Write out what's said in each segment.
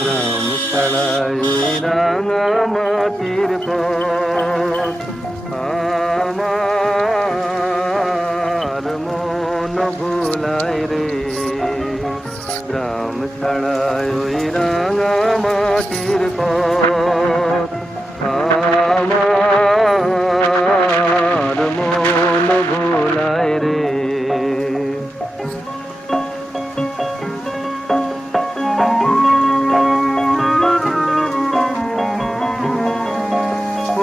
গ্রাম ছাড়াই রাঙা মাটির পথ আমার মন ভুলায় রে। গ্রাম ছাড়াই ওই রাঙা মাটির পথ আমার মন ভুলায় রে।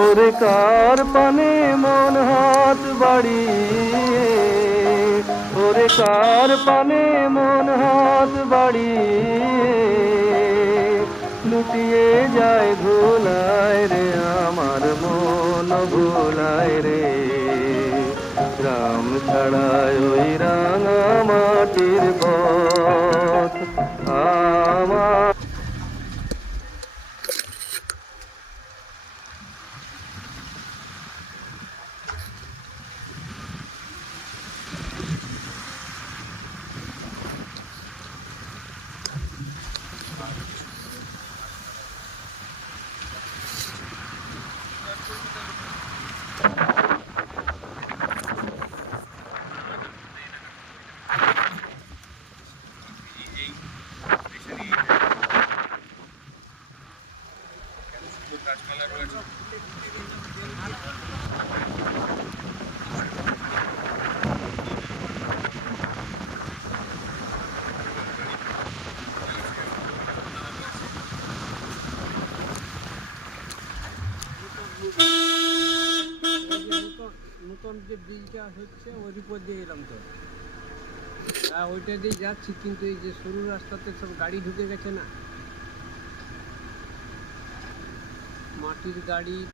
ওরে কার পানে মন হাত বাড়িয়ে, ওরে কার পানে মন হাত বাড়িয়ে লুটিয়ে যায় ভুলায় রে, আমার মন ভুলায় রে। গ্রাম ছাড়ায় ওই রাঙা মাটির পথ আমার। নতুন যে ব্রিজটা হচ্ছে ওর উপর দিয়ে এলাম তো, হ্যাঁ ওইটা দিয়ে যাচ্ছি, কিন্তু এই যে সরু রাস্তাতে সব গাড়ি ঢুকে গেছে না, মাটির গাড়ি।